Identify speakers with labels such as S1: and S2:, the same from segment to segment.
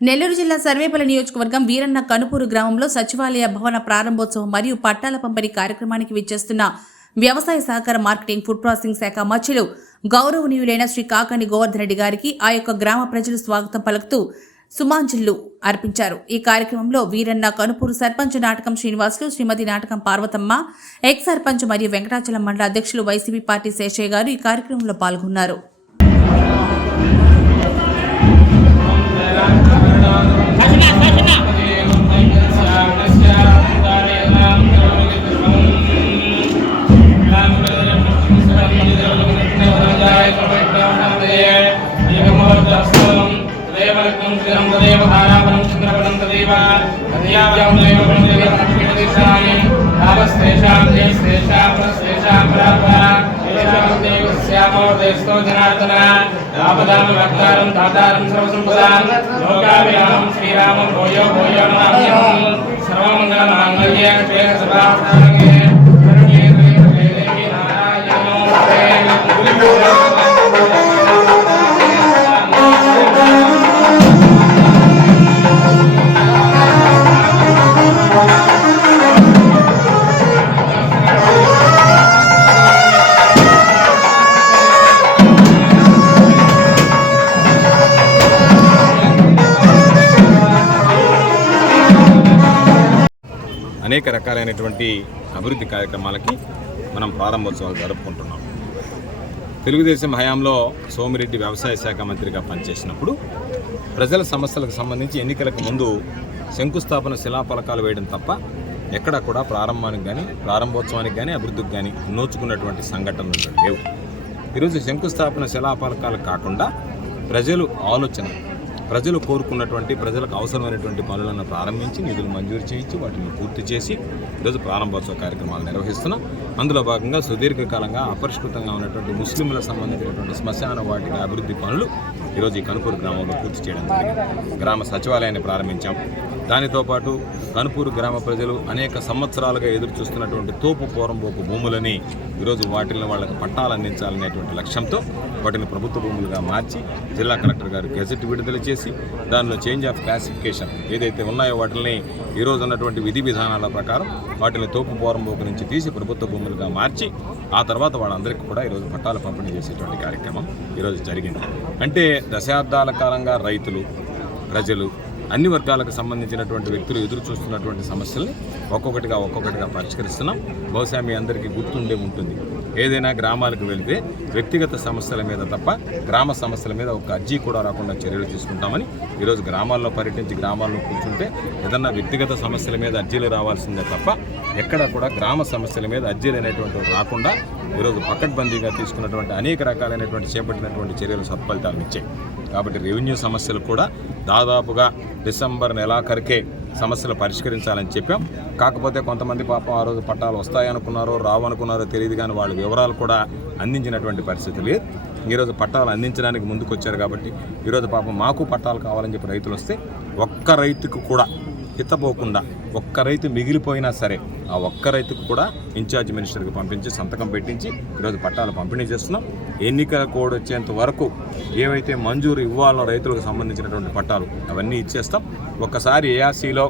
S1: నెల్లూరు జిల్లా సర్వేపల్లి నియోజకవర్గం వీరన్న కనుపూరు గ్రామంలో సచివాలయ భవన ప్రారంభోత్సవం మరియు పట్టాల పంపిణీ కార్యక్రమానికి విచ్చేస్తున్న వ్యవసాయ సహకార మార్కెటింగ్ ఫుడ్ ప్రాసెసింగ్ శాఖ మధ్యలు గౌరవనీయులైన శ్రీ కాకాని గోవర్ధన్ రెడ్డి గారికి ఆ యొక్క గ్రామ ప్రజలు స్వాగతం పలుకుతూ సుమాంజులు అర్పించారు. ఈ కార్యక్రమంలో వీరన్న కనుపూరు సర్పంచ్ నాటకం శ్రీనివాసులు శ్రీమతి నాటకం పార్వతమ్మ ఎక్స్ సర్పంచ్ మరియు వెంకటాచలం మండల అధ్యక్షులు వైసీపీ పార్టీ శేషయ్య గారు ఈ కార్యక్రమంలో పాల్గొన్నారు.
S2: జనార్దన ఆపదాం భక్తారం దాతారం సర్వసంపదాం లోకాభిరామం శ్రీరామం భోయో భోయో నమామ్యహం
S3: అనేక రకాలైనటువంటి అభివృద్ధి కార్యక్రమాలకి మనం ప్రారంభోత్సవాలు జరుపుకుంటున్నాం. తెలుగుదేశం హయాంలో సోమిరెడ్డి వ్యవసాయ శాఖ మంత్రిగా పనిచేసినప్పుడు ప్రజల సమస్యలకు సంబంధించి ఎన్నికలకు ముందు శంకుస్థాపన శిలాఫలకాలు వేయడం తప్ప ఎక్కడ కూడా ప్రారంభానికి కానీ ప్రారంభోత్సవానికి కానీ అభివృద్ధికి కానీ నోచుకున్నటువంటి సంఘటనలు లేవు. ఈరోజు శంకుస్థాపన శిలాఫలకాలు కాకుండా ప్రజలు ఆలోచన ప్రజలు కోరుకున్నటువంటి ప్రజలకు అవసరమైనటువంటి పనులను ప్రారంభించి నిధులు మంజూరు చేయించి వాటిని పూర్తి చేసి ఈరోజు ప్రారంభోత్సవ కార్యక్రమాలు నిర్వహిస్తున్నాం అందులో భాగంగా సుదీర్ఘకాలంగా అపరిష్కృతంగా ఉన్నటువంటి ముస్లింలకు సంబంధించినటువంటి శ్మశాన వాటిక అభివృద్ధి పనులు ఈరోజు ఈ కనుపూరు గ్రామంలో పూర్తి చేయడం జరిగింది. గ్రామ సచివాలయాన్ని ప్రారంభించాం. దానితో పాటు కనుపూరు గ్రామ ప్రజలు అనేక సంవత్సరాలుగా ఎదురు చూస్తున్నటువంటి తోపు పోరంబోపు భూములని ఈరోజు వాటిని వాళ్ళకి పట్టాలు అందించాలనేటువంటి లక్ష్యంతో వాటిని ప్రభుత్వ భూములుగా మార్చి జిల్లా కలెక్టర్ గారు గెజెట్ విడుదల చేసి దానిలో చేంజ్ ఆఫ్ క్లాసిఫికేషన్ ఏదైతే ఉన్నాయో వాటిని ఈరోజు ఉన్నటువంటి విధి విధానాల ప్రకారం వాటిని తోపు పోరంబోకు నుంచి తీసి ప్రభుత్వ భూములుగా మార్చి ఆ తర్వాత వాళ్ళందరికీ కూడా ఈరోజు పట్టాలు పంపిణీ చేసేటువంటి కార్యక్రమం ఈరోజు జరిగింది. అంటే దశాబ్దాల కాలంగా రైతులు ప్రజలు అన్ని వర్గాలకు సంబంధించినటువంటి వ్యక్తులు ఎదురు చూస్తున్నటువంటి సమస్యల్ని ఒక్కొక్కటిగా ఒక్కొక్కటిగా పరిష్కరిస్తున్నాం. బహుశా మీ అందరికీ గుర్తుండే ఉంటుంది. ఏదైనా గ్రామాలకు వెళితే వ్యక్తిగత సమస్యల మీద తప్ప గ్రామ సమస్యల మీద ఒక అర్జీ కూడా రాకుండా చర్యలు తీసుకుంటామని ఈరోజు గ్రామాల్లో పర్యటించి గ్రామాల్లో కూర్చుంటే ఏదన్నా వ్యక్తిగత సమస్యల మీద అర్జీలు రావాల్సిందే తప్ప ఎక్కడ కూడా గ్రామ సమస్యల మీద అర్జీలు అనేటువంటివి రాకుండా ఈరోజు పకడ్బందీగా తీసుకున్నటువంటి అనేక రకాలైనటువంటి చేపట్టినటువంటి చర్యలు సత్ఫలితాలను ఇచ్చాయి. కాబట్టి రెవెన్యూ సమస్యలు కూడా దాదాపుగా డిసెంబర్ నెలాఖరికే సమస్యలు పరిష్కరించాలని చెప్పాం. కాకపోతే కొంతమంది పాపం ఆ రోజు పట్టాలు వస్తాయనుకున్నారో రావనుకున్నారో తెలియదు కానీ వాళ్ళ వివరాలు కూడా అందించినటువంటి పరిస్థితి లేదు. ఈరోజు పట్టాలు అందించడానికి ముందుకు వచ్చారు కాబట్టి ఈరోజు పాపం మాకు పట్టాలు కావాలని చెప్పి రైతులు వస్తే ఒక్క రైతుకు కూడా హితపోకుండా ఒక్క రైతు మిగిలిపోయినా సరే ఆ ఒక్క రైతుకు కూడా ఇన్ఛార్జ్ మినిస్టర్కి పంపించి సంతకం పెట్టించి ఈరోజు పట్టాలు పంపిణీ చేస్తున్నాం. ఎన్నికల కోడ్ వచ్చేంత వరకు ఏవైతే మంజూరు ఇవ్వాలో రైతులకు సంబంధించినటువంటి పట్టాలు అవన్నీ ఇచ్చేస్తాం. ఒక్కసారి ఏఆర్సీలో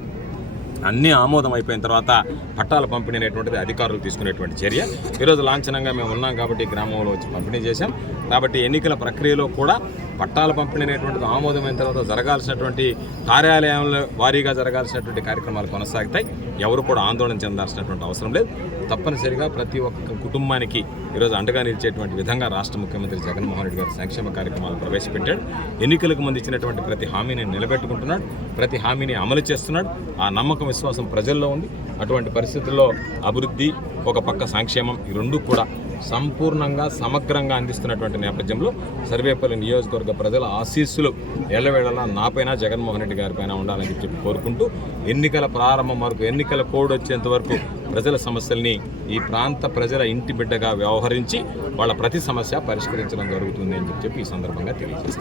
S3: అన్నీ ఆమోదం అయిపోయిన తర్వాత పట్టాల పంపిణీ అనేటువంటిది అధికారులు తీసుకునేటువంటి చర్య. ఈరోజు లాంఛనంగా మేము ఉన్నాం కాబట్టి గ్రామంలో వచ్చి పంపిణీ చేశాం. కాబట్టి ఎన్నికల ప్రక్రియలో కూడా పట్టాల పంపిణీ అనేటువంటిది ఆమోదమైన తర్వాత జరగాల్సినటువంటి కార్యాలయంలో వారీగా జరగాల్సినటువంటి కార్యక్రమాలు కొనసాగుతాయి. ఎవరు కూడా ఆందోళన చెందాల్సినటువంటి అవసరం లేదు. తప్పనిసరిగా ప్రతి ఒక్క కుటుంబానికి ఈరోజు అండగా నిలిచేటువంటి విధంగా రాష్ట్ర ముఖ్యమంత్రి జగన్మోహన్ రెడ్డి గారు సంక్షేమ కార్యక్రమాలు ప్రవేశపెట్టాడు. ఎన్నికలకు ముందు ఇచ్చినటువంటి ప్రతి హామీని నిలబెట్టుకుంటున్నాడు. ప్రతి హామీని అమలు చేస్తున్నాడు. ఆ నమ్మకం విశ్వాసం ప్రజల్లో ఉంది. అటువంటి పరిస్థితుల్లో అభివృద్ధి ఒక పక్క సంక్షేమం ఈ రెండు కూడా సంపూర్ణంగా సమగ్రంగా అందిస్తున్నటువంటి నేపథ్యంలో సర్వేపల్లి నియోజకవర్గ ప్రజల ఆశీస్సులు ఎల్లవేళలా నాపైన జగన్మోహన్ రెడ్డి గారి పైన ఉండాలని చెప్పి కోరుకుంటూ ఎన్నికల ప్రారంభం వరకు ఎన్నికల కోడ్ వచ్చేంత వరకు ప్రజల సమస్యల్ని ఈ ప్రాంత ప్రజల ఇంటి బిడ్డగా వ్యవహరించి వాళ్ళ ప్రతి సమస్య పరిష్కరించడం జరుగుతుంది అని చెప్పి ఈ సందర్భంగా తెలియజేస్తారు